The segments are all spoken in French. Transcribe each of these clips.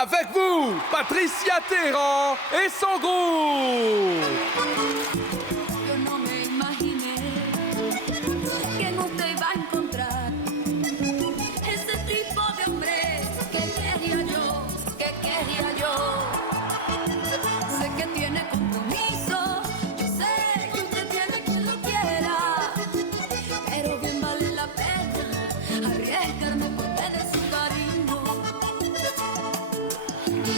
Avec vous, Patricia Terran et son groupe. Yo no me imaginé que no te iba a encontrar ese tipo de hombre que quería yo. Sé que tiene compromiso, yo sé que usted tiene quien lo quiera, pero bien vale la pena arriesgarme por tener su cariño.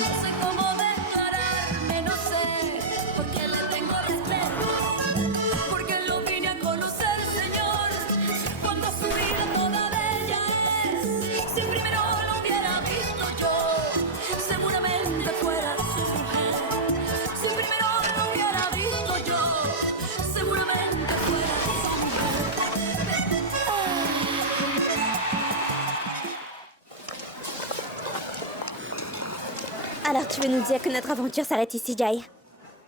No sé cómo declararme, no sé, porque le tengo respeto, porque lo vine a conocer, Señor, cuando su vida toda de ella es. Si primero lo hubiera visto yo, seguramente fuera su mujer. Si primero lo hubiera visto yo, seguramente fuera su mujer. Alors tu veux nous dire que notre aventure s'arrête ici, Jai?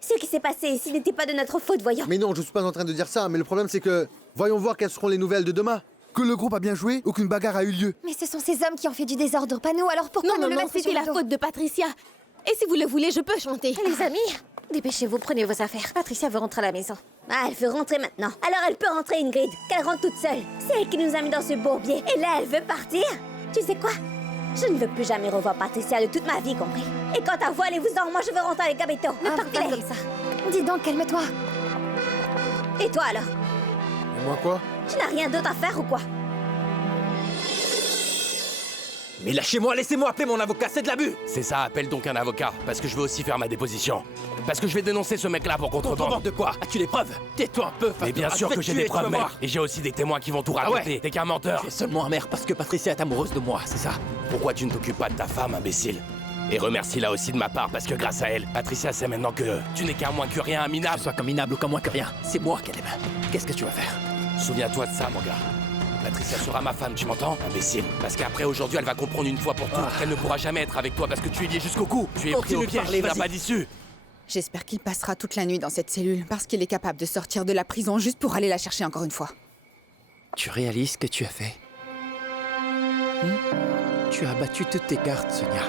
Ce qui s'est passé ici n'était pas de notre faute, voyons. Mais non, je suis pas en train de dire ça, mais le problème c'est que... Voyons voir quelles seront les nouvelles de demain. Que le groupe a bien joué ou qu'une bagarre a eu lieu. Mais ce sont ces hommes qui ont fait du désordre, pas nous, alors pourquoi Non, nous le mettre c'était sur la le dos? faute de Patricia. Et si vous le voulez, je peux chanter. Les amis, dépêchez-vous, prenez vos affaires. Patricia veut rentrer à la maison. Ah, elle veut rentrer maintenant. Alors elle peut rentrer, Ingrid, qu'elle rentre toute seule. C'est elle qui nous a mis dans ce bourbier. Et là, elle veut partir. Tu sais quoi? Je ne veux plus jamais revoir Patricia de toute ma vie, compris? Et quant à vous, allez-vous-en, moi je veux rentrer avec Gabetto. Ne partez pas comme ça. Dis donc, calme-toi. Et toi alors? Et moi quoi? Tu n'as rien d'autre à faire ou quoi? Mais lâchez-moi, laissez-moi appeler mon avocat, c'est de l'abus. C'est ça, appelle donc un avocat, parce que je veux aussi faire ma déposition. Parce que je vais dénoncer ce mec-là pour contrebande. Contrebande de quoi? As-tu des preuves? Tais-toi un peu, Mais bien sûr que j'ai des preuves, mec. Et j'ai aussi des témoins qui vont tout raconter. ouais? T'es qu'un menteur. Tu es seulement amer parce que Patricia est amoureuse de moi, c'est ça? Pourquoi tu ne t'occupes pas de ta femme, imbécile? Et remercie-la aussi de ma part, parce que grâce à elle, Patricia sait maintenant que tu n'es qu'un moins que rien, un Que minable. ce soit comme minable ou comme moins que rien, c'est moi qu'elle aime. Qu'est-ce que tu vas faire? Souviens-toi de ça, mon gars. Patricia sera ma femme, tu m'entends, imbécile? Parce qu'après, aujourd'hui, elle va comprendre une fois pour toutes qu'elle ne pourra jamais être avec toi parce que tu es lié jusqu'au cou. Tu es pris Continue au de piège, parler, tu n'as vas-y. pas d'issue. J'espère qu'il passera toute la nuit dans cette cellule parce qu'il est capable de sortir de la prison juste pour aller la chercher encore une fois. Tu réalises ce que tu as fait? Tu as battu toutes tes cartes, Sonia.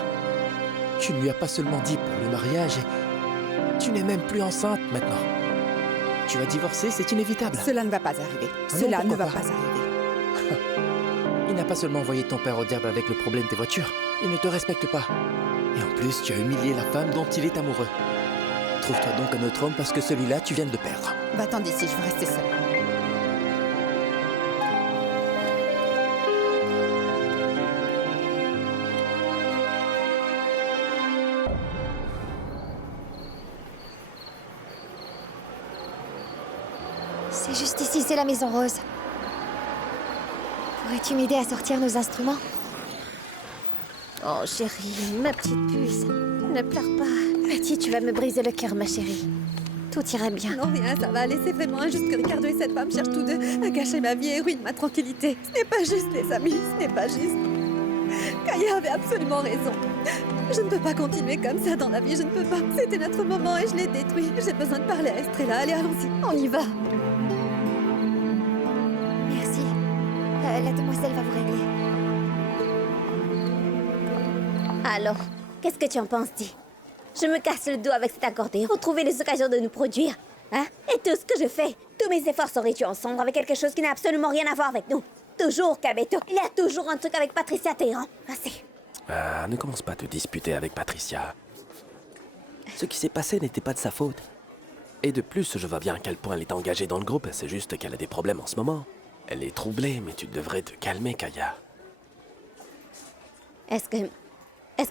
Tu ne lui as pas seulement dit pour le mariage et tu n'es même plus enceinte maintenant. Tu vas divorcer, c'est inévitable. Cela ne va pas arriver. Ah non, Cela ne pourquoi va pas pas arriver. Il n'a pas seulement envoyé ton père au diable avec le problème des voitures, il ne te respecte pas. Et en plus, tu as humilié la femme dont il est amoureux. Trouve-toi donc un autre homme parce que celui-là, tu viens de le perdre. Va-t'en d'ici, je veux rester seule. C'est juste ici, c'est la maison rose. Pourrais-tu m'aider à sortir nos instruments? Oh chérie, ma petite puce. Ne pleure pas. Betty, tu vas me briser le cœur, ma chérie. Tout ira bien. Non, rien, ça va aller. C'est vraiment injuste que Ricardo et cette femme cherchent tous deux à gâcher ma vie et ruinent ma tranquillité. Ce n'est pas juste, les amis, ce n'est pas juste. Kaya avait absolument raison. Je ne peux pas continuer comme ça dans la vie, je ne peux pas. C'était notre moment et je l'ai détruit. J'ai besoin de parler à Estrella. Allez, allons-y. On y va. Merci. La demoiselle va vous régler. Alors, qu'est-ce que tu en penses, dis? Je me casse le dos avec cet accordéon pour trouver les occasions de nous produire. Hein? Et tout ce que je fais, tous mes efforts sont réduits en cendres avec quelque chose qui n'a absolument rien à voir avec nous. Toujours, Gabetto. Il y a toujours un truc avec Patricia Terran. Assez. Ne commence pas à te disputer avec Patricia. Ce qui s'est passé n'était pas de sa faute. Et de plus, je vois bien à quel point elle est engagée dans le groupe, c'est juste qu'elle a des problèmes en ce moment. Elle est troublée, mais tu devrais te calmer, Kaya. Est-ce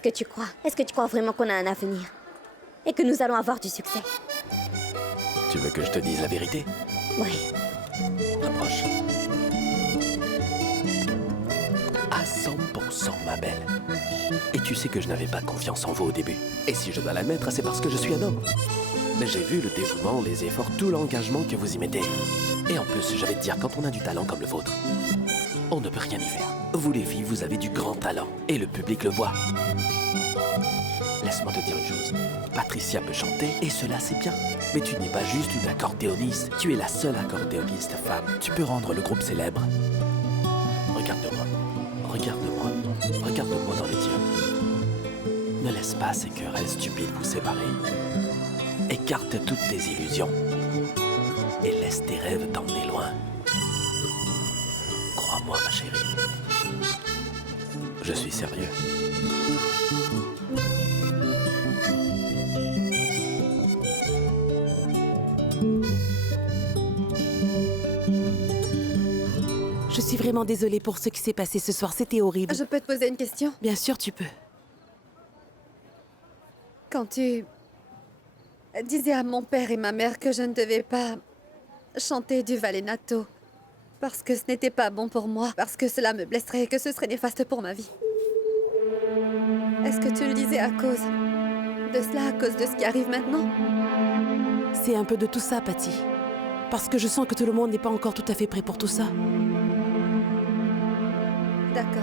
que tu crois? Est-ce que tu crois vraiment qu'on a un avenir? Et que nous allons avoir du succès? Tu veux que je te dise la vérité? Oui. Approche. À 100%, ma belle. Et tu sais que je n'avais pas confiance en vous au début. Et si je dois l'admettre, c'est parce que je suis un homme. Mais j'ai vu le dévouement, les efforts, tout l'engagement que vous y mettez. Et en plus, je vais te dire, quand on a du talent comme le vôtre, on ne peut rien y faire. Vous les filles, vous avez du grand talent. Et le public le voit. Laisse-moi te dire une chose. Patricia peut chanter, et cela c'est bien. Mais tu n'es pas juste une accordéoniste. Tu es la seule accordéoniste femme. Tu peux rendre le groupe célèbre. Regarde-moi. Regarde-moi. Regarde-moi dans les yeux. Ne laisse laisse pas ces querelles stupides vous séparer. Écarte toutes tes illusions et laisse tes rêves t'emmener loin. Crois-moi, ma chérie. Je suis sérieux. Je suis vraiment désolée pour ce qui s'est passé ce soir, c'était horrible. Je peux te poser une question? Bien sûr, tu peux. Quand tu disais à mon père et ma mère que je ne devais pas chanter du Vallenato parce que ce n'était pas bon pour moi, parce que cela me blesserait et que ce serait néfaste pour ma vie. Est-ce que tu le disais à cause de cela, à cause de ce qui arrive maintenant? C'est un peu de tout ça, Patty. Parce que je sens que tout le monde n'est pas encore tout à fait prêt pour tout ça. D'accord.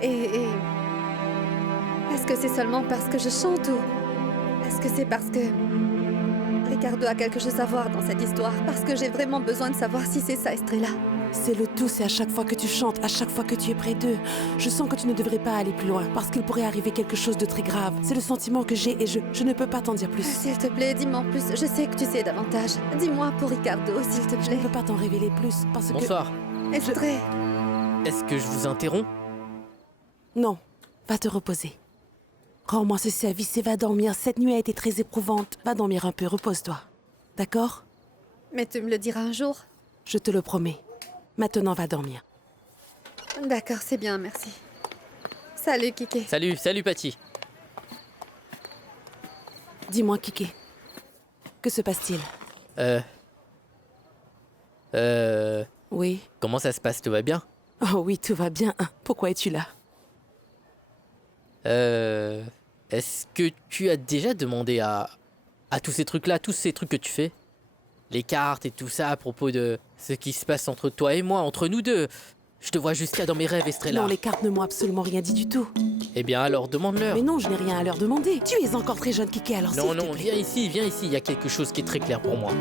Et est-ce que c'est seulement parce que je chante ou est-ce que c'est parce que Ricardo a quelque chose à voir dans cette histoire? Parce que j'ai vraiment besoin de savoir si c'est ça, Estrella. C'est le tout, c'est à chaque fois que tu chantes, à chaque fois que tu es près d'eux. Je sens que tu ne devrais pas aller plus loin, parce qu'il pourrait arriver quelque chose de très grave. C'est le sentiment que j'ai et je ne peux pas t'en dire plus. S'il te plaît, dis-moi en plus. Je sais que tu sais davantage. Dis-moi pour Ricardo, s'il te Je plaît. ne peux pas t'en révéler plus, parce que... Bonsoir. Estrella. Est-ce que je vous interromps? Non, va te reposer. Rends-moi ce service et va dormir. Cette nuit a été très éprouvante. Va dormir un peu, repose-toi. D'accord? Mais tu me le diras un jour. Je te le promets. Maintenant, va dormir. D'accord, c'est bien, merci. Salut, Kiki. Salut Patty. Dis-moi, Kiki. Que se passe-t-il? Oui. Comment ça se passe? Tout va bien? Oh oui, tout va bien. Pourquoi es-tu là? Est-ce que tu as déjà demandé à tous ces trucs-là, tous ces trucs que tu fais? Les cartes et tout ça à propos de ce qui se passe entre toi et moi, entre nous deux. Je te vois jusqu'à dans mes rêves, Estrella. Non, les cartes ne m'ont absolument rien dit du tout. Eh bien alors, demande-leur. Mais non, je n'ai rien à leur demander. Tu es encore très jeune, Kiki, alors Non, s'il te non, plaît. viens ici. Il y a quelque chose qui est très clair pour moi.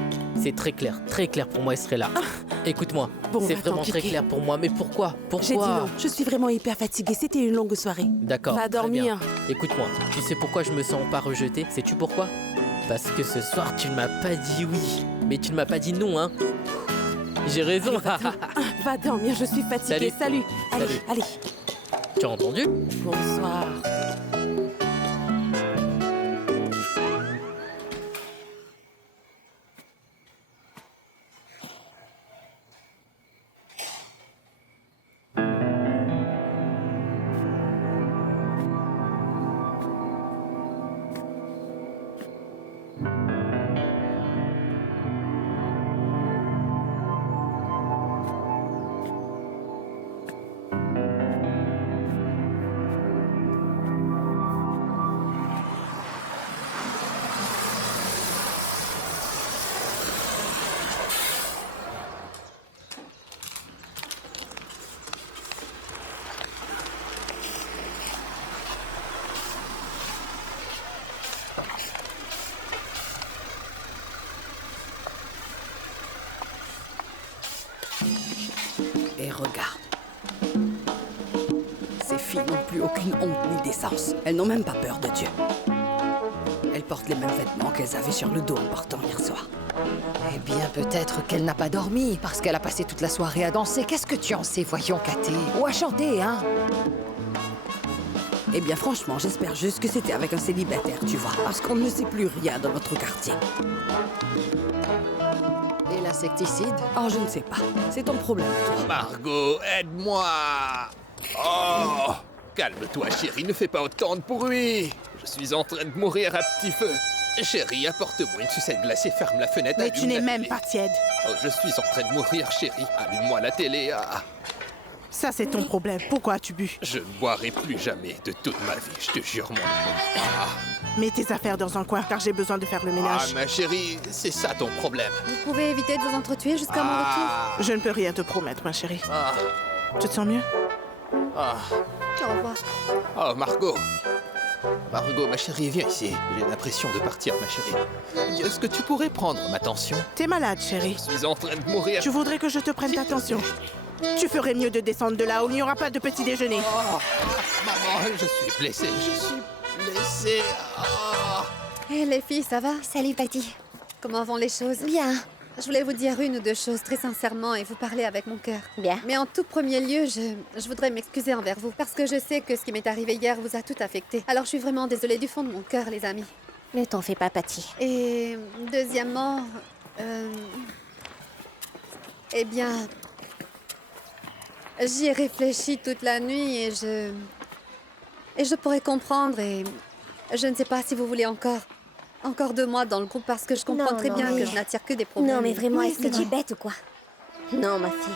C'est très clair pour moi, Estrella. Écoute-moi, Bon, c'est va-t'en, vraiment très Kiki. clair pour moi. Mais pourquoi? J'ai dit non. Je suis vraiment hyper fatiguée. C'était une longue soirée. D'accord. Va très dormir. bien. Écoute-moi, tu sais pourquoi je me sens pas rejetée? Sais-tu pourquoi? Parce que ce soir, tu ne m'as pas dit oui. Mais tu ne m'as pas dit non, hein? J'ai raison. Va dormir, je suis fatiguée. Salut. Allez, Salut. allez. Tu as entendu? Bonsoir. Et regarde. Ces filles n'ont plus aucune honte ni décence. Elles n'ont même pas peur de Dieu. Elles portent les mêmes vêtements qu'elles avaient sur le dos en partant hier soir. Eh bien, peut-être qu'elle n'a pas dormi, parce qu'elle a passé toute la soirée à danser. Qu'est-ce que tu en sais, voyons, Cathy? Ou à chanter, hein? Eh bien, franchement, j'espère juste que c'était avec un célibataire, tu vois. Parce qu'on ne sait plus rien dans notre quartier. Et l'insecticide? Oh, je ne sais pas. C'est ton problème, toi. Margot, aide-moi! Oh! Calme-toi, chérie, ne fais pas autant de bruit! Je suis en train de mourir à petit feu. Chérie, apporte-moi une sucette glacée, ferme la fenêtre. Mais allume tu n'es la même télé. pas tiède. Oh, je suis en train de mourir, chérie. Allume-moi la télé. Ah. Ça, c'est ton problème. Pourquoi as-tu bu? Je ne boirai plus jamais de toute ma vie, je te jure, mon amour. Ah. Mets tes affaires dans un coin, car j'ai besoin de faire le Ah, ménage. ma chérie, c'est ça ton problème. Vous pouvez éviter de vous entretuer jusqu'à mon retour? Ah. Je ne peux rien te promettre, ma chérie. Ah. Tu te sens mieux? Ah. Au revoir. Oh, Margot. Margot, ma chérie, viens ici. J'ai l'impression de partir, ma chérie. Est-ce que tu pourrais prendre ma tension? T'es malade, chérie. Je suis en train de mourir. Tu voudrais que je te prenne ta tension? Tu ferais mieux de descendre de là où il n'y aura pas de petit déjeuner. Oh, maman, je suis blessé, je suis blessé. Oh. Hé les filles, ça va? Salut, Patty. Comment vont les choses? Bien. Je voulais vous dire une ou deux choses très sincèrement et vous parler avec mon cœur. Bien. Mais en tout premier lieu, je voudrais m'excuser envers vous parce que je sais que ce qui m'est arrivé hier vous a tout affecté. Alors je suis vraiment désolée du fond de mon cœur, les amis. Ne t'en fais pas, Patty. Et deuxièmement, eh bien, j'y ai réfléchi toute la nuit et je pourrais comprendre et je ne sais pas si vous voulez encore 2 mois dans le groupe parce que je comprends Non, très non, bien mais- que je n'attire que des problèmes. Non, mais vraiment, Oui, est-ce que c'est tu es vrai. bête ou quoi? Non, ma fille.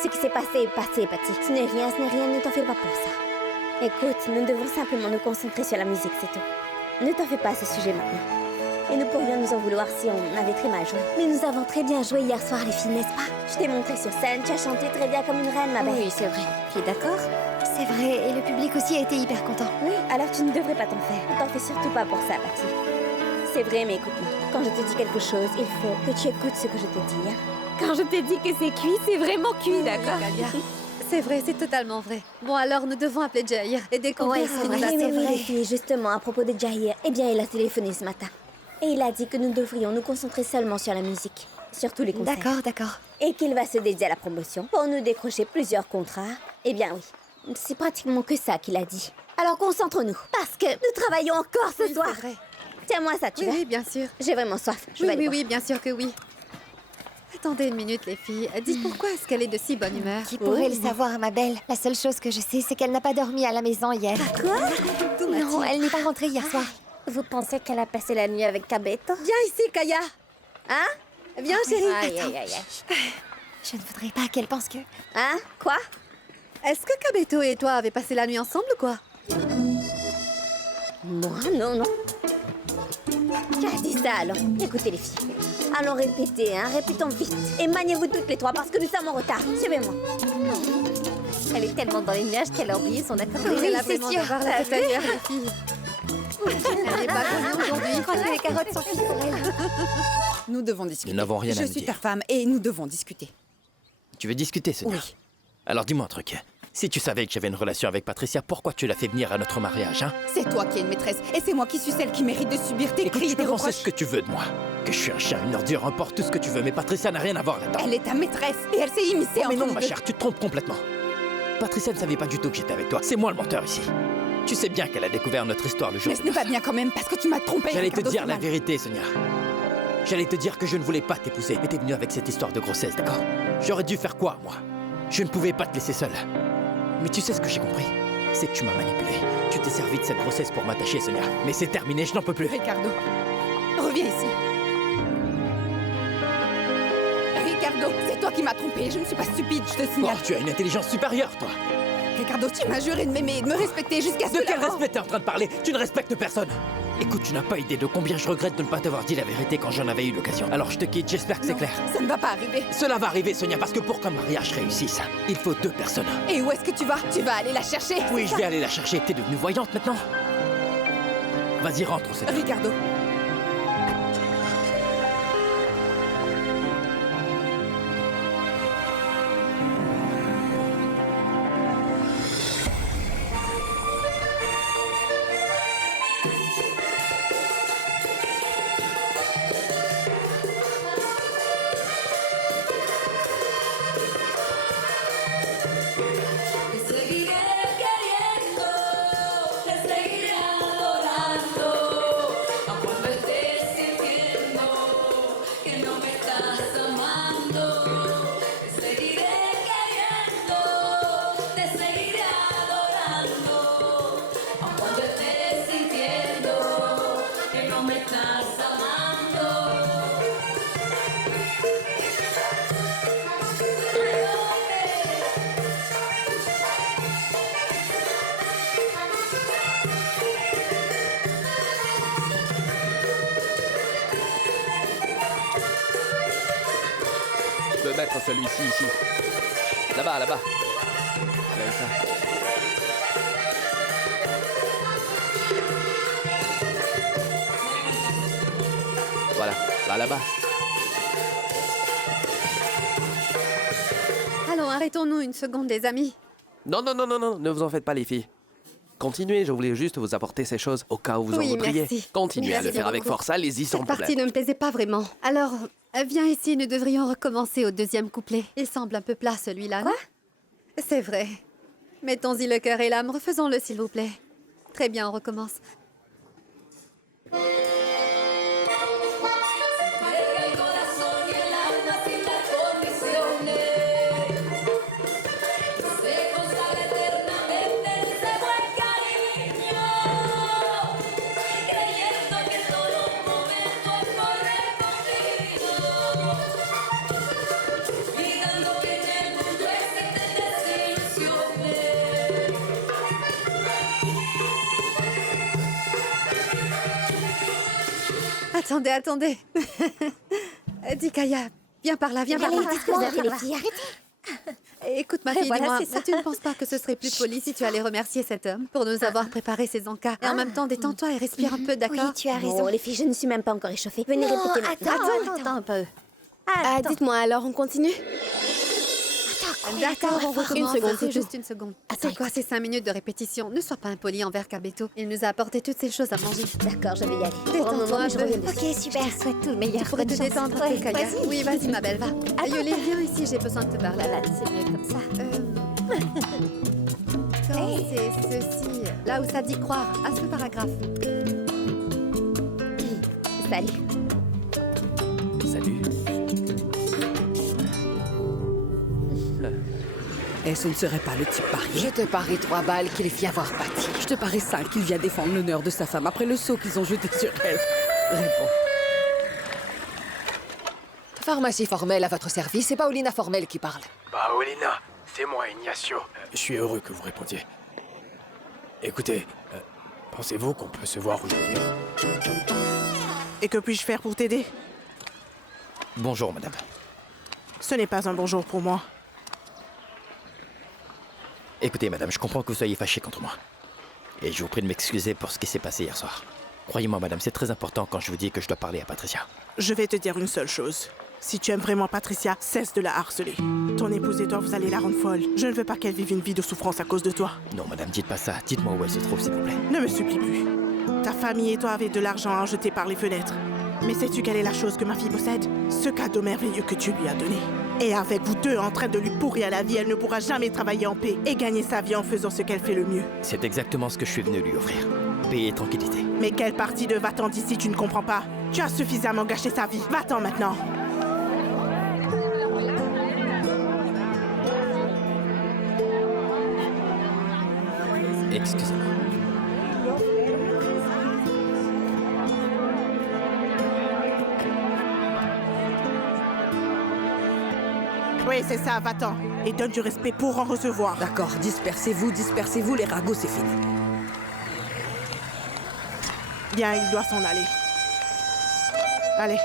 Ce qui s'est passé est passé, Patty. Ce n'est rien, ne t'en fais pas pour ça. Écoute, nous devons simplement nous concentrer sur la musique, c'est tout. Ne t'en fais pas à ce sujet maintenant. Et nous pourrions nous en vouloir si on avait très mal joué. Mais nous avons très bien joué hier soir, les filles, n'est-ce pas? Je t'ai montré sur scène, tu as chanté très bien comme une reine, ma belle. Oui, c'est vrai. Tu es d'accord? C'est vrai, et le public aussi a été hyper content. Oui, alors tu ne devrais pas t'en faire. Ne t'en fais surtout pas pour ça, Patty. C'est vrai, mais écoute-moi. Quand je te dis quelque chose, il faut que tu écoutes ce que je te dis. Hein. Quand je te dis que c'est cuit, c'est vraiment cuit, d'accord? C'est vrai, c'est totalement vrai. Bon, alors nous devons appeler Jair et découvrir Ouais, ce c'est qui vrai. nous a Oui, sauvé. oui, les filles, justement, à propos de Jair, eh bien, il a téléphoné ce matin. Et il a dit que nous devrions nous concentrer seulement sur la musique, sur tous les concerts. D'accord, d'accord. Et qu'il va se dédier à la promotion pour nous décrocher plusieurs contrats. Eh bien, oui. C'est pratiquement que ça qu'il a dit. Alors concentrons-nous, parce que nous travaillons encore ce Oui, soir. c'est vrai. Tiens-moi ça, tu Oui, vois. oui, bien sûr. J'ai vraiment soif. Je vais Oui, aller oui, boire. oui, bien sûr que oui. Attendez une minute, les filles. Dites pourquoi est-ce qu'elle est de si bonne humeur? Qui pourrait le savoir, ma belle? La seule chose que je sais, c'est qu'elle n'a pas dormi à la maison hier. Quoi? Non, elle n'est pas rentrée hier soir. Vous pensez qu'elle a passé la nuit avec Cabeto? Viens ici, Kaya. Hein? Viens, chérie. Aïe, aïe, aïe, aïe. Je ne voudrais pas qu'elle pense que... Hein? Quoi? Est-ce que Kabeto et toi avez passé la nuit ensemble ou quoi? Moi, non, non. Qui a dit ça alors? Écoutez les filles. Allons répéter, hein? Répétons vite. Et maniez-vous toutes les trois parce que nous sommes en retard. Suivez-moi. Elle est tellement dans les nuages qu'elle a oublié son accord. Elle a vraiment d'avoir la tête ailleurs, les filles. Elle n'est pas connue aujourd'hui. Je crois que les carottes sont cuites pour elle. Nous devons discuter. Nous n'avons rien à Je nous suis dire. ta femme et nous devons discuter. Tu veux discuter, Sonia? Oui. Alors dis-moi un truc. Si tu savais que j'avais une relation avec Patricia, pourquoi tu l'as fait venir à notre mariage, hein? C'est toi qui es une maîtresse et c'est moi qui suis celle qui mérite de subir tes Écoute, cris et tu tes peux penser reproches. ce que tu veux de moi. Que je suis un chien, une ordure, un porc, tout ce que tu veux, mais Patricia n'a rien à voir là-dedans. Elle est ta maîtresse et elle s'est immiscée Oh, mais entre non, nous ma deux. chère, tu te trompes complètement. Patricia ne savait pas du tout que j'étais avec toi. C'est moi le menteur ici. Tu sais bien qu'elle a découvert notre histoire le jour. Mais ce n'est pas bien quand même parce que tu m'as trompé. J'allais te Ricardo dire la Simon. vérité, Sonia. J'allais te dire que je ne voulais pas t'épouser, mais t'es venue avec cette histoire de grossesse, d'accord? J'aurais dû faire quoi, moi? Je ne pouvais pas te laisser seule. Mais tu sais ce que j'ai compris? C'est que tu m'as manipulé. Tu t'es servi de cette grossesse pour m'attacher, Sonia. Mais c'est terminé, je n'en peux plus. Ricardo, reviens ici. Ricardo, c'est toi qui m'as trompé. Je ne suis pas stupide, je te Oh, signale. tu as une intelligence supérieure, toi. Ricardo, tu m'as juré de m'aimer et de me respecter jusqu'à ce De que quel la mort- respect t'es en train de parler? Tu ne respectes personne. Écoute, tu n'as pas idée de combien je regrette de ne pas t'avoir dit la vérité quand j'en avais eu l'occasion. Alors je te quitte, j'espère que c'est Non, clair. Ça ne va pas arriver. Cela va arriver, Sonia, parce que pour qu'un mariage réussisse, il faut 2 personnes. Et où est-ce que tu vas? Tu vas aller la chercher? Oui, c'est je ça? vais aller la chercher. T'es devenue voyante maintenant? Vas-y, rentre, Sonia. Ricardo, Te seguiré queriendo, te seguiré adorando, aun cuando estés sintiendo que no me estás amando. Te seguiré queriendo, te seguiré adorando, aun cuando estés sintiendo que no me estás amando. Je peux mettre celui-ci ici. Là-bas, là-bas. Là, ça. Voilà, va là-bas. Allons, Bon, arrêtons-nous une seconde, les amis. Non, ne vous en faites pas, les filles. Continuez, je voulais juste vous apporter ces choses au cas où vous en Oui, voudriez. merci. Continuez à le Merci faire avec beaucoup. force, allez-y sans Cette problème. partie ne me plaisait pas vraiment. Alors, viens ici, nous devrions recommencer au deuxième couplet. Il semble un peu plat, celui-là. Quoi? C'est vrai. Mettons-y le cœur et l'âme, refaisons-le, s'il vous plaît. Très bien, on recommence. El corazón y el alma sin las condiciones se consagra eternamente ese buen cariño, creyendo que solo un momento es correspondido y dando que en el mundo existen desilusiones. Attendez. Dis, Kaya, viens par là, viens par là. Allez, dites-moi, les filles, arrêtez. Écoute, ma fille, Voilà, dis-moi, c'est ça. tu ne penses pas que ce serait plus poli si tu allais remercier cet homme pour nous avoir préparé ces encas? Et en même temps, détends-toi et respire un peu, d'accord? Oui, tu as raison. Les filles, je ne suis même pas encore échauffée. Venez répéter maintenant. Attends un peu. Dites-moi alors, on continue? D'accord, on recommence. Une seconde, C'est c'est juste une seconde. C'est quoi ces 5 minutes de répétition? Ne sois pas impoli envers Kabeto. Il nous a apporté toutes ces choses à manger. D'accord, je vais y aller. Détends-toi un je peu. reviens dessus. Ok, super. Je souhaite tout le meilleur. Tu pourrais te détendre un peu, Kaya. Vas-y. Oui, vas-y, ma belle, va. Yoli, viens ici, j'ai besoin de te parler. Voilà, c'est mieux comme ça. Quand c'est ceci, là où ça dit croire, à ce paragraphe. Salut. Salut. Et ce ne serait pas le type parié. Je te parie 3 balles qu'il vient voir Patty. Je te parie 5 qu'il vient défendre l'honneur de sa femme après le saut qu'ils ont jeté sur elle. Réponds. Pharmacie formelle à votre service, c'est Paulina Formelle qui parle. Paolina, c'est moi, Ignacio. Je suis heureux que vous répondiez. Écoutez, pensez-vous qu'on peut se voir aujourd'hui? Et que puis-je faire pour t'aider? Bonjour, madame. Ce n'est pas un bonjour pour moi. Écoutez, madame, je comprends que vous soyez fâchée contre moi. Et je vous prie de m'excuser pour ce qui s'est passé hier soir. Croyez-moi, madame, c'est très important quand je vous dis que je dois parler à Patricia. Je vais te dire une seule chose. Si tu aimes vraiment Patricia, cesse de la harceler. Ton épouse et toi, vous allez la rendre folle. Je ne veux pas qu'elle vive une vie de souffrance à cause de toi. Non, madame, dites pas ça. Dites-moi où elle se trouve, s'il vous plaît. Ne me supplie plus. Ta famille et toi avez de l'argent à jeter par les fenêtres. Mais sais-tu quelle est la chose que ma fille possède? Ce cadeau merveilleux que tu lui as donné. Et avec vous deux en train de lui pourrir la vie, elle ne pourra jamais travailler en paix et gagner sa vie en faisant ce qu'elle fait le mieux. C'est exactement ce que je suis venu lui offrir. Paix et tranquillité. Mais quelle partie de va-t'en d'ici tu ne comprends pas? Tu as suffisamment gâché sa vie. Va-t'en maintenant. Excusez-moi. Oui, c'est ça, va-t'en. Et donne du respect pour en recevoir. D'accord, dispersez-vous, les ragots, c'est fini. Bien, il doit s'en aller. Allez.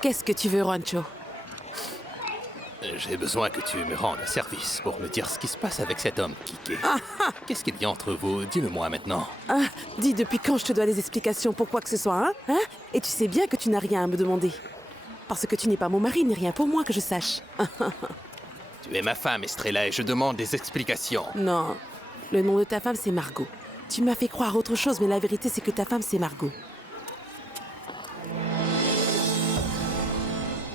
Qu'est-ce que tu veux, Rancho? J'ai besoin que tu me rendes un service pour me dire ce qui se passe avec cet homme, Kike. Qu'est-ce qu'il y a entre vous? Dis-le-moi maintenant. Ah, dis, depuis quand je te dois des explications pour quoi que ce soit, hein? Et tu sais bien que tu n'as rien à me demander. Parce que tu n'es pas mon mari, ni rien pour moi que je sache. Tu es ma femme, Estrella, et je demande des explications. Non, le nom de ta femme, c'est Margot. Tu m'as fait croire autre chose, mais la vérité, c'est que ta femme, c'est Margot.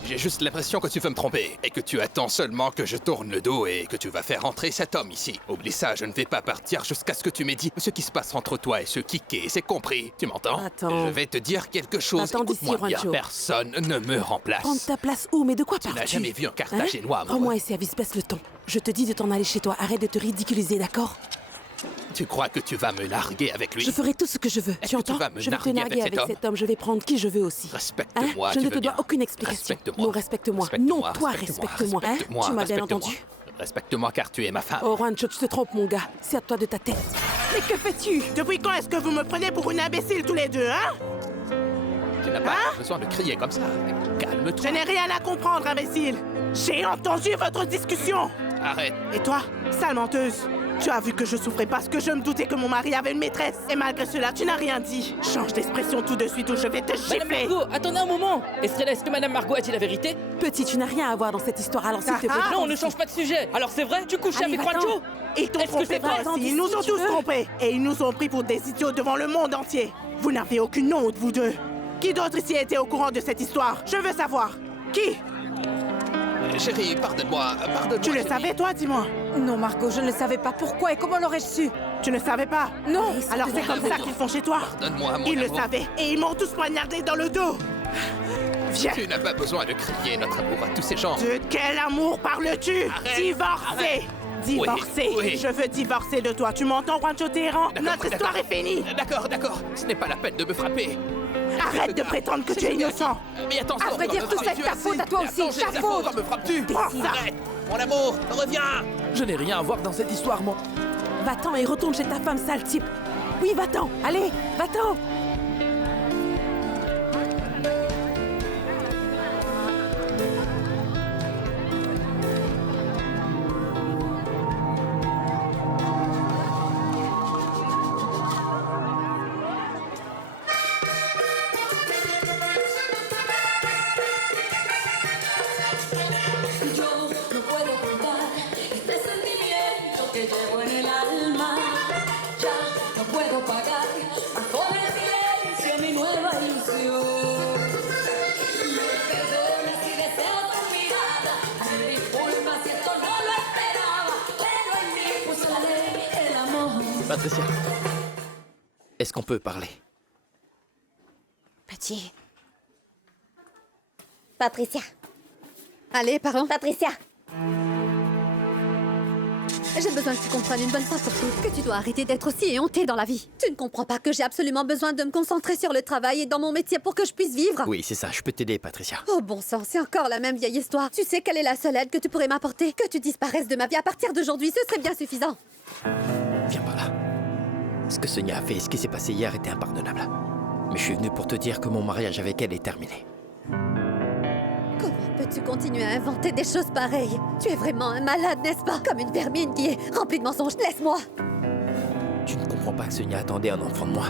J'ai juste l'impression que tu veux me tromper, et que tu attends seulement que je tourne le dos et que tu vas faire entrer cet homme ici. Oublie ça, je ne vais pas partir jusqu'à ce que tu m'aies dit ce qui se passe entre toi et ce Kike, c'est compris, tu m'entends? Attends. Je vais te dire quelque chose, Attends d'ici, écoute-moi bien, Rancho. personne ne me remplace. Prendre ta place où? Mais de quoi Tu parles-tu? n'as jamais vu un Carthaginois, amoureux. Rends-moi et service, baisse le ton. Je te dis de t'en aller chez toi, arrête de te ridiculiser, d'accord? Tu crois que tu vas me larguer avec lui? Je ferai tout ce que je veux, Est-ce tu que tu entends? vas me Je vais te narguer narguer avec avec cet homme, je vais prendre qui je veux aussi. Respecte-moi, Je tu ne veux te dois bien. aucune explication. Respecte-moi. Non, respecte-moi. Respecte-moi, Non, toi, respecte-moi. respecte-moi, Tu m'as bien respecte-moi. entendu? Respecte-moi car tu es ma femme. Oh, Juancho, tu te trompes, mon gars. C'est à toi de ta tête. Mais que fais-tu? Depuis quand est-ce que vous me prenez pour une imbécile tous les deux, hein? Tu n'as pas besoin de crier comme ça. Calme-toi. Je n'ai rien à comprendre, imbécile. J'ai entendu votre discussion. Arrête. Et toi, sale menteuse, tu as vu que je souffrais parce que je me doutais que mon mari avait une maîtresse. Et malgré cela, tu n'as rien dit. Change d'expression tout de suite ou je vais te Madame gifler. Margot, attendez un moment. Estrella, est-ce que Madame Margot a dit la vérité? Petit, tu n'as rien à voir dans cette histoire, alors s'il te plaît. Non, on ne change pas de sujet. Alors c'est vrai? Tu couches Allez, avec va-t'en. Juancho? Ils t'ont Est-ce que trompé c'est toi vrai? aussi. Ils nous ont si tu tous veux. trompés. Et ils nous ont pris pour des idiots devant le monde entier. Vous n'avez aucune honte, vous deux. Qui d'autre ici était au courant de cette histoire? Je veux savoir. Qui? Chérie, pardonne-moi. Pardonne-moi. Tu le chérie. savais, toi, dis-moi. Non, Margot, je ne le savais pas. Pourquoi et comment l'aurais-je su? Tu ne savais pas? Non. Alors c'est comme ça qu'ils font chez toi. Pardonne-moi, mon Ils le amour. savaient et ils m'ont tous poignardé dans le dos. Viens. Tu n'as pas besoin de crier notre amour à tous ces gens. De quel amour parles-tu? Arrête, Divorcer. arrête. Divorcer. Oui. Je veux divorcer de toi. Tu m'entends, Juancho Téhéran? Notre histoire est finie. D'accord. Ce n'est pas la peine de me frapper. Arrête de prétendre que tu es innocent. Mais attends, À vrai dire, tout ça est ta faute à toi aussi. Ta faute. Pourquoi me frappes-tu? Prends ça. Arrête. Mon amour, reviens. Je n'ai rien à voir dans cette histoire, moi. Va-t'en et retourne chez ta femme, sale type. Oui, va-t'en. Allez, va-t'en. Yo no puedo contar este sentimiento que llevo en el alma. Ya no puedo pagar bajo el silencio mi nueva ilusión. Me perdonas si deseo tu mirada. Me disculpas si esto no lo esperaba. Pero en mí puso la ley el amor. Patricia, est-ce qu'on peut parler? Petit. Patricia. Allez, pardon. Patricia. J'ai besoin que tu comprennes une bonne fois pour toutes que tu dois arrêter d'être aussi éhontée dans la vie. Tu ne comprends pas que j'ai absolument besoin de me concentrer sur le travail et dans mon métier pour que je puisse vivre. Oui, c'est ça, je peux t'aider, Patricia. Oh bon sang, c'est encore la même vieille histoire. Tu sais quelle est la seule aide que tu pourrais m'apporter? Que tu disparaisses de ma vie à partir d'aujourd'hui, ce serait bien suffisant. Viens par là. Ce que Sonia a fait et ce qui s'est passé hier était impardonnable. Mais je suis venu pour te dire que mon mariage avec elle est terminé. Comment peux-tu continuer à inventer des choses pareilles? Tu es vraiment un malade, n'est-ce pas? Comme une vermine qui est remplie de mensonges. Laisse-moi. Tu ne comprends pas que Sonia attendait un enfant de moi.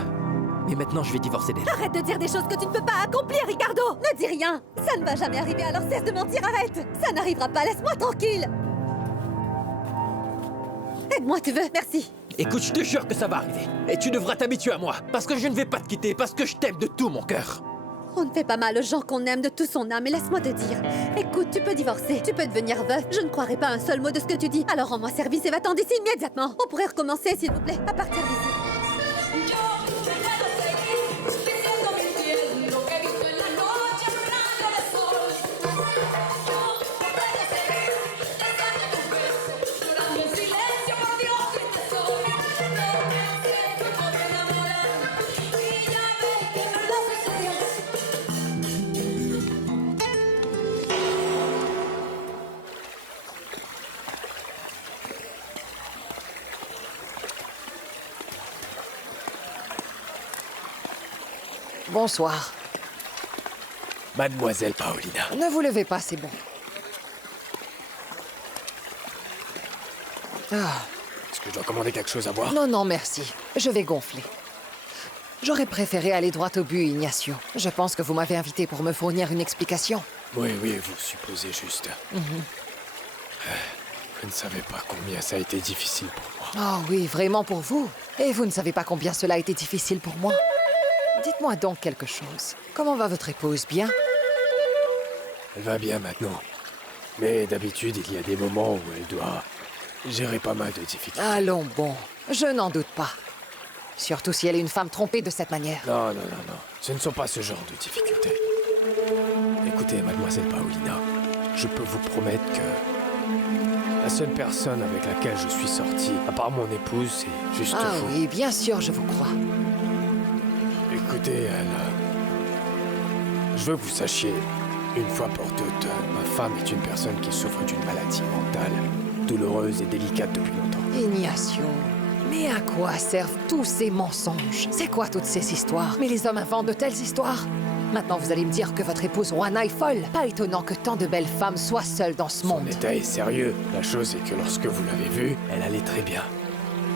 Mais maintenant, je vais divorcer d'elle. Arrête de dire des choses que tu ne peux pas accomplir, Ricardo. Ne dis rien. Ça ne va jamais arriver, alors cesse de mentir, arrête. Ça n'arrivera pas, laisse-moi tranquille. Aide-moi, tu veux? Merci. Écoute, je te jure que ça va arriver. Et tu devras t'habituer à moi. Parce que je ne vais pas te quitter, parce que je t'aime de tout mon cœur. On ne fait pas mal aux gens qu'on aime de toute son âme, et laisse-moi te dire. Écoute, tu peux divorcer, tu peux devenir veuf. Je ne croirai pas un seul mot de ce que tu dis. Alors rends-moi service et va-t'en d'ici immédiatement. On pourrait recommencer, s'il vous plaît, à partir d'ici. Yo puedo seguir diciendo, mintiendo, que he visto en la noche un rayo de sol. Yo puedo seguir deseando tus besos, llorando en silencio, por Dios, triste soy. No me siento por enamorar y ya ves que no lo sucedió. Bonsoir. Mademoiselle Paolina. Ne vous levez pas, c'est bon. Ah, Est-ce que je dois commander quelque chose à boire? non, non, merci. Je vais gonfler. J'aurais préféré aller droit au but, Ignacio. Je pense que vous m'avez invité pour me fournir une explication. Oui, vous supposez juste. Je ne savais pas combien ça a été difficile pour moi. Oh oui, vraiment pour vous. Et vous ne savez pas combien cela a été difficile pour moi. Dites-moi donc quelque chose. Comment va votre épouse? Bien? Elle va bien maintenant. Mais d'habitude, il y a des moments où elle doit gérer pas mal de difficultés. Allons bon, je n'en doute pas. Surtout si elle est une femme trompée de cette manière. Non. Ce ne sont pas ce genre de difficultés. Écoutez, mademoiselle Paolina, je peux vous promettre que la seule personne avec laquelle je suis sorti, à part mon épouse, c'est juste Ah vous. oui, bien sûr, je vous crois. Écoutez, je veux que vous sachiez, une fois pour toutes, ma femme est une personne qui souffre d'une maladie mentale. douloureuse et délicate depuis longtemps. Ignacio, mais à quoi servent tous ces mensonges? C'est quoi toutes ces histoires? Mais les hommes inventent de telles histoires. Maintenant, vous allez me dire que votre épouse Juana est folle. Pas étonnant que tant de belles femmes soient seules dans ce monde. Son état est sérieux. La chose est que lorsque vous l'avez vue, elle allait très bien.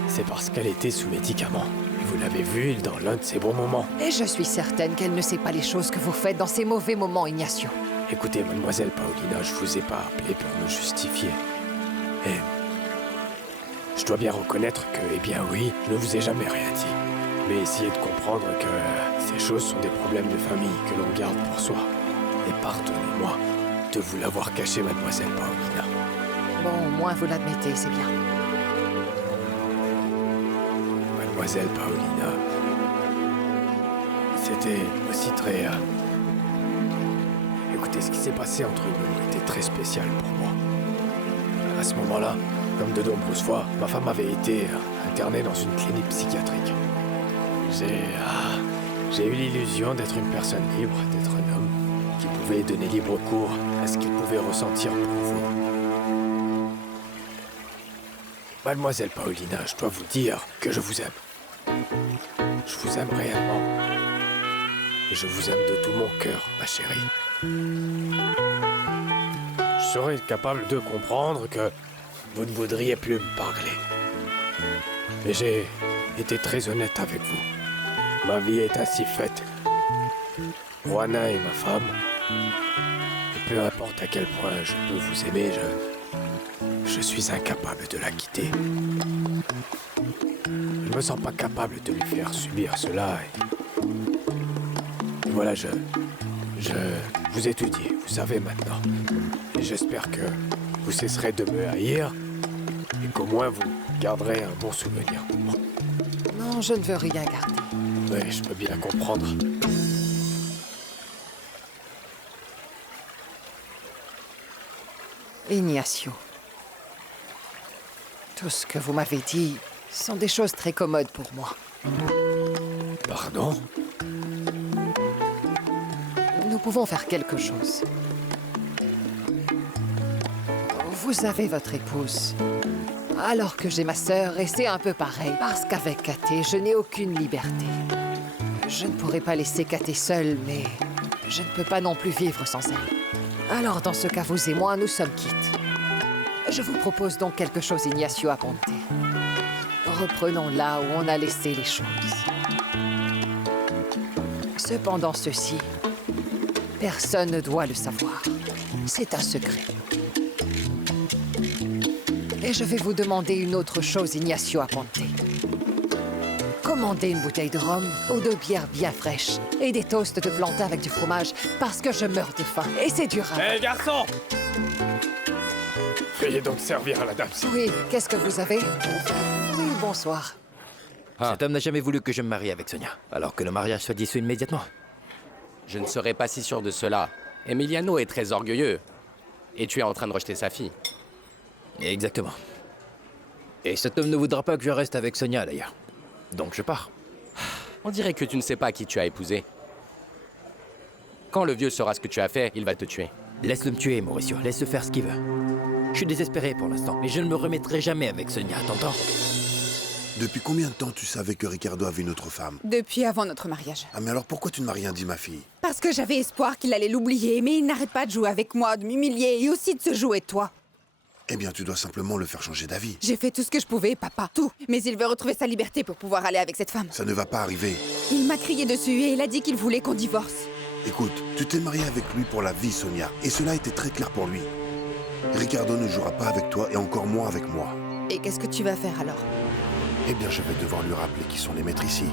C'est parce qu'elle était sous médicaments. Et vous l'avez vue dans l'un de ses bons moments. Et je suis certaine qu'elle ne sait pas les choses que vous faites dans ces mauvais moments, Ignacio. Écoutez, mademoiselle Paulina, je vous ai pas appelé pour me justifier. Et je dois bien reconnaître que, eh bien oui, je ne vous ai jamais rien dit. Mais essayez de comprendre que ces choses sont des problèmes de famille que l'on garde pour soi. Et pardonnez-moi de vous l'avoir caché, mademoiselle Paulina. Bon, au moins vous l'admettez, c'est bien. Mademoiselle Paulina, c'était aussi très... Écoutez, ce qui s'est passé entre nous était très spécial pour moi. À ce moment-là, comme de nombreuses fois, ma femme avait été internée dans une clinique psychiatrique. J'ai eu l'illusion d'être une personne libre, d'être un homme qui pouvait donner libre cours à ce qu'il pouvait ressentir pour vous. Mademoiselle Paulina, je dois vous dire que je vous aime. Je vous aime réellement. Et je vous aime de tout mon cœur, ma chérie. Je serais capable de comprendre que vous ne voudriez plus me parler. Mais j'ai été très honnête avec vous. Ma vie est ainsi faite. Juana est ma femme. Et peu importe à quel point je peux vous aimer, je suis incapable de la quitter. Je me sens pas capable de lui faire subir cela. Et voilà, je vous ai tout dit, vous savez maintenant. Et j'espère que vous cesserez de me haïr et qu'au moins vous garderez un bon souvenir. Non, je ne veux rien garder. Oui, je peux bien comprendre. Ignacio, tout ce que vous m'avez dit sont des choses très commodes pour moi. Pardon? Nous pouvons faire quelque chose. Vous avez votre épouse, alors que j'ai ma sœur, et c'est un peu pareil, parce qu'avec Katé, je n'ai aucune liberté. Je ne pourrais pas laisser Katé seule, mais je ne peux pas non plus vivre sans elle. Alors, dans ce cas, vous et moi, nous sommes quittes. Je vous propose donc quelque chose, Ignacio Aponte. Reprenons là où on a laissé les choses. Cependant, ceci, personne ne doit le savoir. C'est un secret. Et je vais vous demander une autre chose, Ignacio Aponte. Commandez une bouteille de rhum ou de bière bien fraîche et des toasts de plantain avec du fromage parce que je meurs de faim et c'est durable. Hé, garçon! Veuillez donc servir à la dame. Oui, qu'est-ce que vous avez? Oui, bonsoir. Cet homme n'a jamais voulu que je me marie avec Sonia, alors que le mariage soit dissous immédiatement. Je ne serais pas si sûr de cela. Emiliano est très orgueilleux. Et tu es en train de rejeter sa fille. Exactement. Et cet homme ne voudra pas que je reste avec Sonia, d'ailleurs. Donc je pars. On dirait que tu ne sais pas qui tu as épousé. Quand le vieux saura ce que tu as fait, il va te tuer. Laisse-le me tuer, Mauricio. Laisse-le faire ce qu'il veut. Je suis désespéré pour l'instant, mais je ne me remettrai jamais avec Sonia, t'entends? Depuis combien de temps tu savais que Ricardo avait une autre femme? Depuis avant notre mariage. Ah mais alors pourquoi tu ne m'as rien dit, ma fille? Parce que j'avais espoir qu'il allait l'oublier, mais il n'arrête pas de jouer avec moi, de m'humilier et aussi de se jouer de toi. Eh bien, tu dois simplement le faire changer d'avis. J'ai fait tout ce que je pouvais, papa, tout. Mais il veut retrouver sa liberté pour pouvoir aller avec cette femme. Ça ne va pas arriver. Il m'a crié dessus et il a dit qu'il voulait qu'on divorce. Écoute, tu t'es marié avec lui pour la vie, Sonia, et cela était très clair pour lui. Ricardo ne jouera pas avec toi et encore moins avec moi. Et qu'est-ce que tu vas faire alors? Eh bien, je vais devoir lui rappeler qui sont les maîtres ici.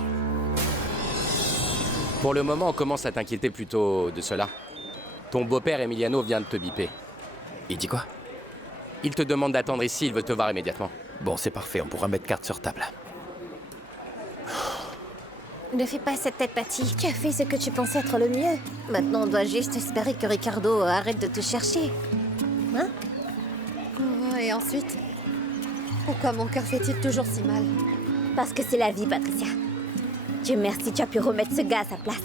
Pour le moment, on commence à t'inquiéter plutôt de cela. Ton beau-père Emiliano vient de te biper. Il dit quoi? Il te demande d'attendre ici, il veut te voir immédiatement. Bon, c'est parfait, on pourra mettre carte sur table. Ne fais pas cette tête, Patty. Tu as fait ce que tu pensais être le mieux. Maintenant, on doit juste espérer que Ricardo arrête de te chercher. Hein? Et ensuite? Pourquoi mon cœur fait-il toujours si mal? Parce que c'est la vie, Patricia. Dieu merci, tu as pu remettre ce gars à sa place.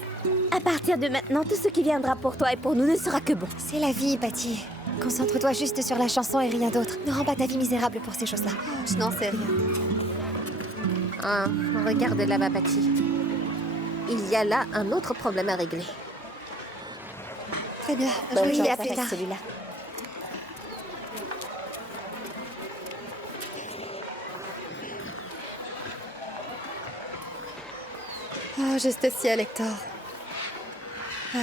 À partir de maintenant, tout ce qui viendra pour toi et pour nous ne sera que bon. C'est la vie, Patty. Concentre-toi juste sur la chanson et rien d'autre. Ne rends pas ta vie misérable pour ces choses-là. Je n'en sais rien. Ah, regarde là-bas, Patty. Il y a là un autre problème à régler. Très bien. Bonne Oui, chance à plus avec tard. celui-là. Oh, juste ciel, Hector. Ah.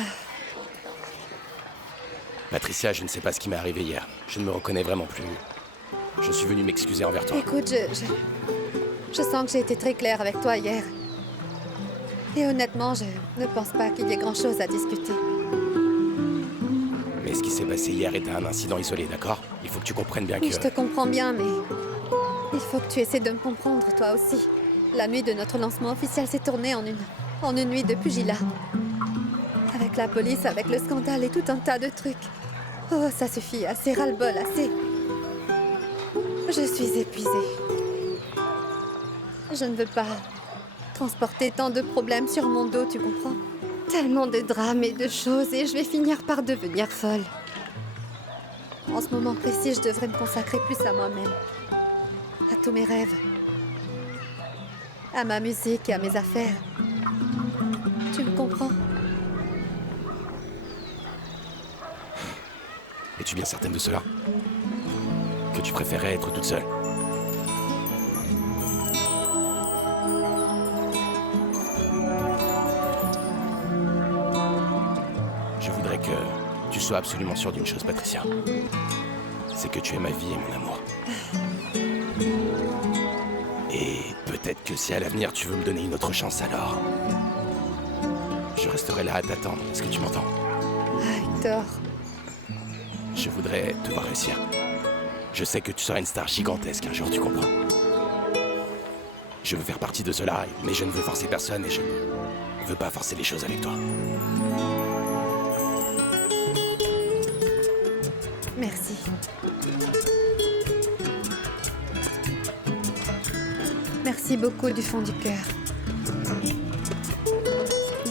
Patricia, je ne sais pas ce qui m'est arrivé hier. Je ne me reconnais vraiment plus. Je suis venu m'excuser envers toi. Écoute, je sens que j'ai été très claire avec toi hier. Et honnêtement, je ne pense pas qu'il y ait grand-chose à discuter. Mais ce qui s'est passé hier était un incident isolé, d'accord? Il faut que tu comprennes bien que... Oui, je te comprends bien, mais il faut que tu essaies de me comprendre, toi aussi. La nuit de notre lancement officiel s'est tournée en une nuit de pugilat. Avec la police, avec le scandale et tout un tas de trucs. Oh, ça suffit, assez ras-le-bol, assez. Je suis épuisée. Je ne veux pas transporter tant de problèmes sur mon dos, tu comprends? Tellement de drames et de choses et je vais finir par devenir folle. En ce moment précis, je devrais me consacrer plus à moi-même. À tous mes rêves. À ma musique et à mes affaires. Tu me comprends? Es-tu bien certaine de cela? Que tu préférais être toute seule? Je voudrais que tu sois absolument sûre d'une chose, Patricia. C'est que tu es ma vie et mon amour. Et peut-être que si à l'avenir tu veux me donner une autre chance, alors... je resterai là à t'attendre. Est-ce que tu m'entends? Ah, Hector. Je voudrais te voir réussir. Je sais que tu seras une star gigantesque un jour, tu comprends? Je veux faire partie de cela, mais je ne veux forcer personne et je ne veux pas forcer les choses avec toi. Merci. Merci beaucoup du fond du cœur.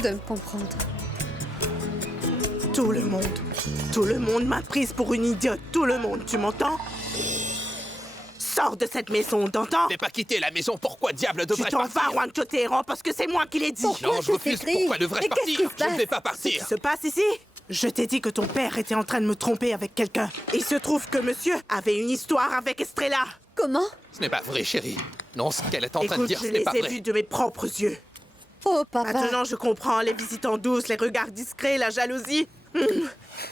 De me comprendre. Tout le monde m'a prise pour une idiote. Tout le monde, tu m'entends? Sors de cette maison, t'entends? Je n'ai pas quitté la maison, pourquoi diable devrais-je Tu t'en vas, partir? Juan Chotero, parce que c'est moi qui l'ai dit. Non, je refuse, pourquoi devrais-je partir? Je ne vais pas partir. Qu'est-ce qui se passe ici? Je t'ai dit que ton père était en train de me tromper avec quelqu'un. Il se trouve que monsieur avait une histoire avec Estrella. Comment? Ce n'est pas vrai, chérie. Non, ce qu'elle est en train de Écoute, dire, je ce n'est les pas ai vrai. vus de mes propres yeux. Oh, papa. Maintenant, je comprends les visites en douce, les regards discrets, la jalousie.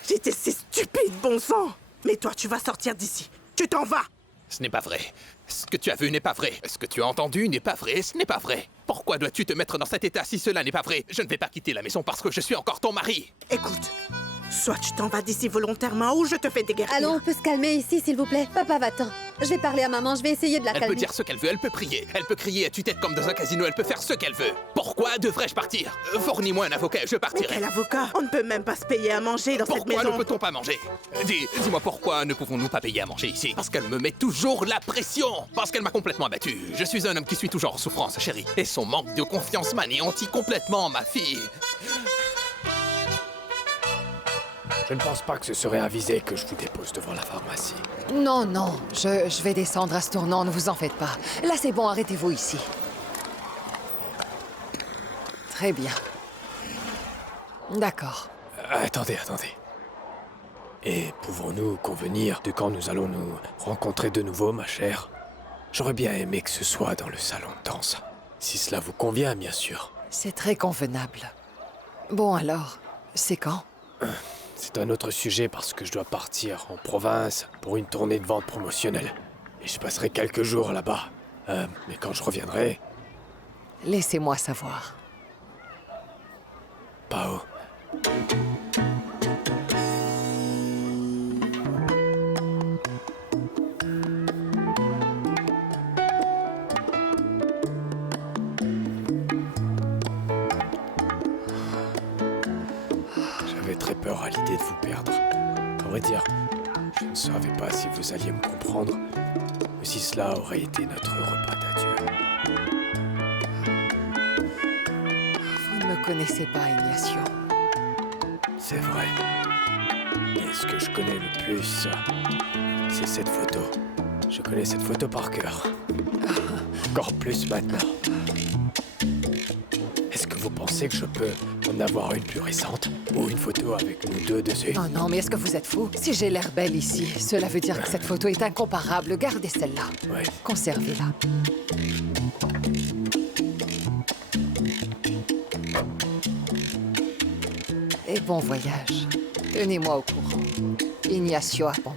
J'étais si stupide, bon sang. Mais toi, tu vas sortir d'ici. Tu t'en vas. Ce n'est pas vrai. Ce que tu as vu n'est pas vrai. Ce que tu as entendu n'est pas vrai. Ce n'est pas vrai. Pourquoi dois-tu te mettre dans cet état si cela n'est pas vrai? Je ne vais pas quitter la maison parce que je suis encore ton mari. Écoute, soit tu t'en vas d'ici volontairement ou je te fais déguerpir. Allons, on peut se calmer ici, s'il vous plaît. Papa, va-t'en. Je vais parler à maman, je vais essayer de la Elle calmer. peut dire ce qu'elle veut, elle peut prier. Elle peut crier à tue-tête comme dans un casino, elle peut faire ce qu'elle veut. Pourquoi devrais-je partir? Fournis-moi un avocat, je Mais partirai. quel avocat? On ne peut même pas se payer à manger dans cette Pourquoi maison. ne peut-on pas manger? Dis-moi pourquoi ne pouvons-nous pas payer à manger ici? Parce qu'elle me met toujours la pression. Parce qu'elle m'a complètement abattu. Je suis un homme qui suis toujours en souffrance, chérie. Et son manque de confiance m'anéantit complètement, ma fille. Je ne pense pas que ce serait avisé que je vous dépose devant la pharmacie. Non, non, je vais descendre à ce tournant, ne vous en faites pas. Là, c'est bon, arrêtez-vous ici. Très bien. D'accord. Attendez. Et pouvons-nous convenir de quand nous allons nous rencontrer de nouveau, ma chère? J'aurais bien aimé que ce soit dans le salon de danse. Si cela vous convient, bien sûr. C'est très convenable. Bon alors, c'est quand? C'est un autre sujet parce que je dois partir en province pour une tournée de vente promotionnelle. Et je passerai quelques jours là-bas. Mais quand je reviendrai... Laissez-moi savoir. Pao. J'avais très peur à l'idée de vous perdre. À vrai dire, je ne savais pas si vous alliez me comprendre ou si cela aurait été notre repas d'adieu. Vous ne me connaissez pas, Ignacio. C'est vrai. Et ce que je connais le plus, c'est cette photo. Je connais cette photo par cœur. Encore plus maintenant. Est-ce que vous pensez que je peux en avoir une plus récente? Ou une photo avec nous deux dessus? Oh non, mais est-ce que vous êtes fou? Si j'ai l'air belle ici, cela veut dire que cette photo est incomparable. Gardez celle-là. Oui. Conservez-la. Et bon voyage. Tenez-moi au courant. Ignacio Aponte.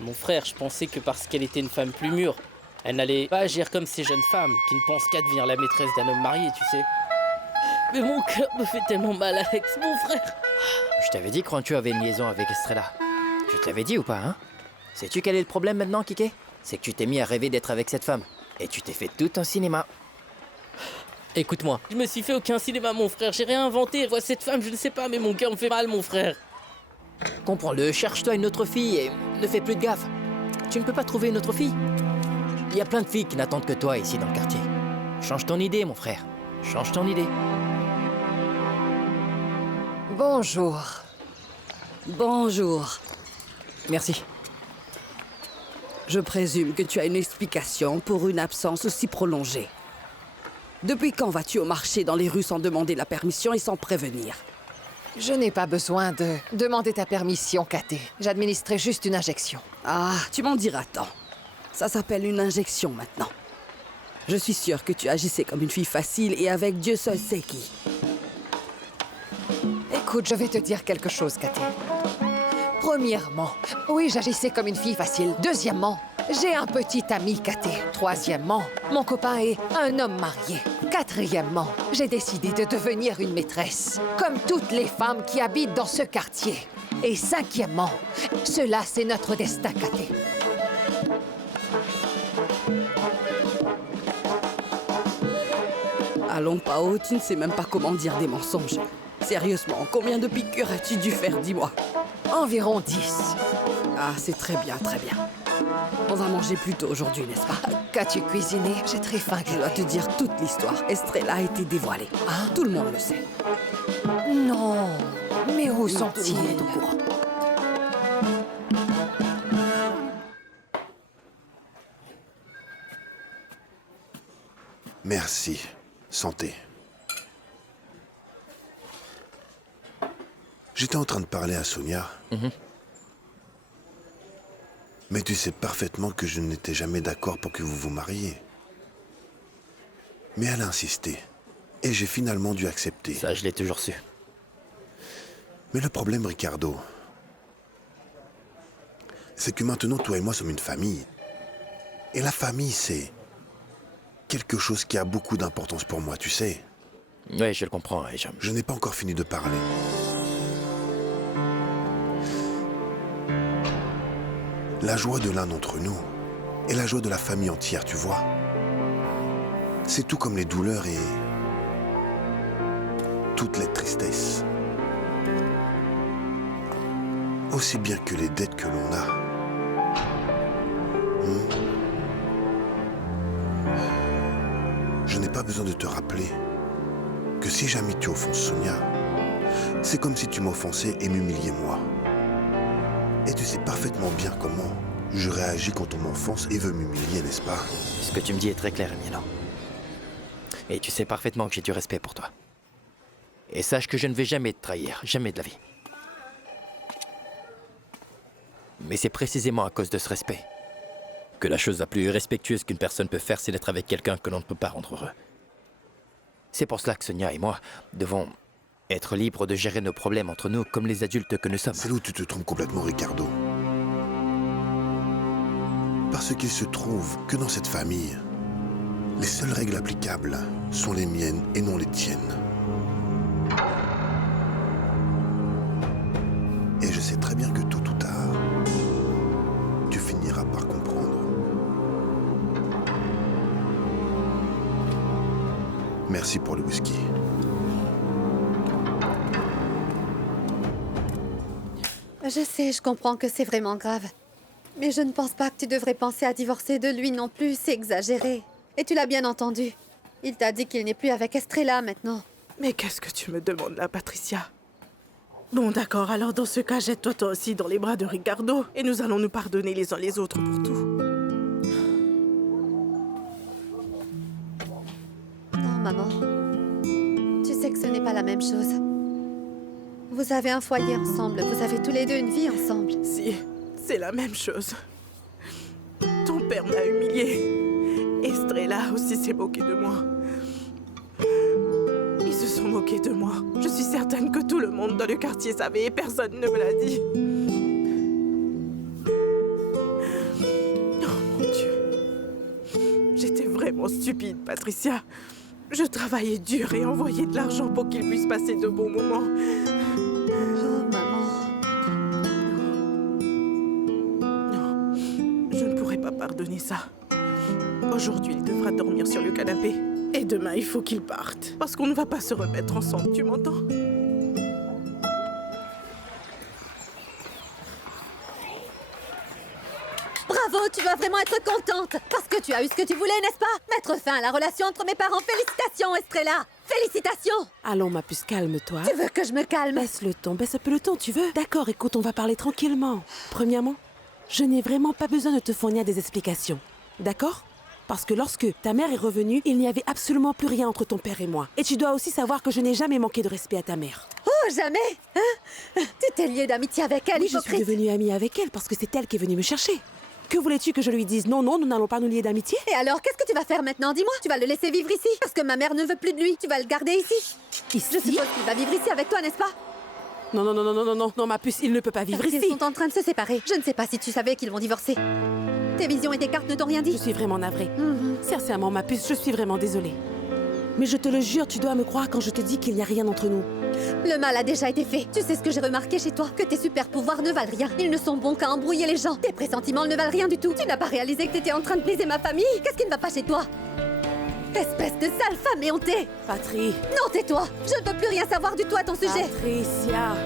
Mon frère, je pensais que parce qu'elle était une femme plus mûre, elle n'allait pas agir comme ces jeunes femmes qui ne pensent qu'à devenir la maîtresse d'un homme marié, tu sais. Mais mon cœur me fait tellement mal, Alex, mon frère. Je t'avais dit quand tu avais une liaison avec Estrella. Je te l'avais dit ou pas, hein? Sais-tu quel est le problème maintenant, Kike? C'est que tu t'es mis à rêver d'être avec cette femme. Et tu t'es fait tout un cinéma. Écoute-moi, je me suis fait aucun cinéma, mon frère, j'ai rien inventé. Je vois cette femme, je ne sais pas, mais mon cœur me fait mal, mon frère. Comprends-le, cherche-toi une autre fille et ne fais plus de gaffe. Tu ne peux pas trouver une autre fille? Il y a plein de filles qui n'attendent que toi ici dans le quartier. Change ton idée, mon frère. Change ton idée. Bonjour. Bonjour. Merci. Je présume que tu as une explication pour une absence aussi prolongée. Depuis quand vas-tu au marché dans les rues sans demander la permission et sans prévenir? Je n'ai pas besoin de demander ta permission, Katé. J'administrais juste une injection. Ah, tu m'en diras tant. Ça s'appelle une injection maintenant. Je suis sûre que tu agissais comme une fille facile et avec Dieu seul sait qui. Écoute, je vais te dire quelque chose, Katé. Premièrement, oui, j'agissais comme une fille facile. Deuxièmement, j'ai un petit ami, Katé. Troisièmement, mon copain est un homme marié. Quatrièmement, j'ai décidé de devenir une maîtresse, comme toutes les femmes qui habitent dans ce quartier. Et cinquièmement, cela, c'est notre destin, Katé. Allons, Pao, tu ne sais même pas comment dire des mensonges. Sérieusement, combien de piqûres as-tu dû faire, dis-moi? Environ 10. Ah, c'est très bien, très bien. On va manger plus tôt aujourd'hui, n'est-ce pas? Qu'as-tu cuisiné? J'ai très faim. Je dois te dire toute l'histoire. Estrella a été dévoilée. Hein? Tout le monde le sait. Non. Mais où Tout le sont-ils? monde est au courant. Merci. Santé. J'étais en train de parler à Sonia. Mais tu sais parfaitement que je n'étais jamais d'accord pour que vous vous mariiez. Mais elle a insisté. Et j'ai finalement dû accepter. Ça, je l'ai toujours su. Mais le problème, Ricardo, c'est que maintenant, toi et moi sommes une famille. Et la famille, c'est quelque chose qui a beaucoup d'importance pour moi, tu sais. Oui, je le comprends, et Je n'ai pas encore fini de parler. La joie de l'un d'entre nous est la joie de la famille entière, tu vois. C'est tout comme les douleurs et toutes les tristesses. Aussi bien que les dettes que l'on a. Je n'ai pas besoin de te rappeler que si jamais tu offenses Sonia, c'est comme si tu m'offensais et m'humiliais moi. Et tu sais parfaitement bien comment je réagis quand on m'offense et veut m'humilier, n'est-ce pas? Ce que tu me dis est très clair, Emiliano. Et tu sais parfaitement que j'ai du respect pour toi. Et sache que je ne vais jamais te trahir, jamais de la vie. Mais c'est précisément à cause de ce respect que la chose la plus irrespectueuse qu'une personne peut faire, c'est d'être avec quelqu'un que l'on ne peut pas rendre heureux. C'est pour cela que Sonia et moi devons être libres de gérer nos problèmes entre nous comme les adultes que nous sommes. C'est là où tu te trompes complètement, Ricardo. Parce qu'il se trouve que dans cette famille, les seules règles applicables sont les miennes et non les tiennes. Et je sais très bien que tôt ou tard, tu finiras par comprendre. Merci pour le whisky. Je sais, je comprends que c'est vraiment grave. Mais je ne pense pas que tu devrais penser à divorcer de lui non plus, c'est exagéré. Et tu l'as bien entendu. Il t'a dit qu'il n'est plus avec Estrella maintenant. Mais qu'est-ce que tu me demandes là, Patricia? Bon, d'accord, alors dans ce cas, jette-toi toi aussi dans les bras de Ricardo et nous allons nous pardonner les uns les autres pour tout. Non, maman. Tu sais que ce n'est pas la même chose. Vous avez un foyer ensemble, vous avez tous les deux une vie ensemble. Si, c'est la même chose. Ton père m'a humiliée. Estrella aussi s'est moquée de moi. Ils se sont moqués de moi. Je suis certaine que tout le monde dans le quartier savait et personne ne me l'a dit. Oh mon Dieu. J'étais vraiment stupide, Patricia. Je travaillais dur et envoyais de l'argent pour qu'ils puissent passer de bons moments. Oh, maman. Non, je ne pourrais pas pardonner ça. Aujourd'hui, il devra dormir sur le canapé. Et demain, il faut qu'il parte. Parce qu'on ne va pas se remettre ensemble, tu m'entends? Bravo, tu dois vraiment être contente. Parce que tu as eu ce que tu voulais, n'est-ce pas? Mettre fin à la relation entre mes parents. Félicitations, Estrella. Félicitations. Allons, ma puce, calme-toi. Tu veux que je me calme? Baisse le ton, baisse un peu le ton, tu veux? D'accord, écoute, on va parler tranquillement. Premièrement, je n'ai vraiment pas besoin de te fournir des explications. D'accord? Parce que lorsque ta mère est revenue, il n'y avait absolument plus rien entre ton père et moi. Et tu dois aussi savoir que je n'ai jamais manqué de respect à ta mère. Oh, jamais? Hein? Tu t'es liée d'amitié avec elle, Oui, je hypocrite. suis devenue amie avec elle parce que c'est elle qui est venue me chercher. Que voulais-tu que je lui dise? Non, non, nous n'allons pas nous lier d'amitié. Et alors, qu'est-ce que tu vas faire maintenant? Dis-moi. Tu vas le laisser vivre ici? Parce que ma mère ne veut plus de lui. Tu vas le garder ici? Ici? Je suppose qu'il va vivre ici avec toi, n'est-ce pas? Non, non, non, non, non, non, non, non, ma puce, il ne peut pas vivre Parce ici. qu'ils sont en train de se séparer. Je ne sais pas si tu savais qu'ils vont divorcer. Tes visions et tes cartes ne t'ont rien dit? Je suis vraiment navrée. Sincèrement, ma puce, je suis vraiment désolée. Mais je te le jure, tu dois me croire quand je te dis qu'il n'y a rien entre nous. Le mal a déjà été fait. Tu sais ce que j'ai remarqué chez toi? Que tes super pouvoirs ne valent rien. Ils ne sont bons qu'à embrouiller les gens. Tes pressentiments ne valent rien du tout. Tu n'as pas réalisé que t'étais en train de briser ma famille? Qu'est-ce qui ne va pas chez toi? Espèce de sale femme éhontée! Patrie. Non, tais-toi! Je ne veux plus rien savoir du tout à ton sujet! Patricia.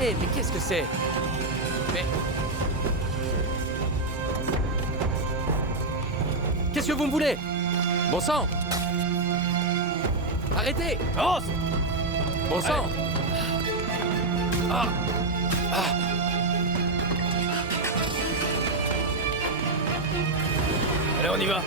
Hé, mais qu'est-ce que c'est? Mais... Qu'est-ce que vous me voulez? Bon sang! Arrêtez! Oh! Bon sang! Ah! Ah! Allez, on y va!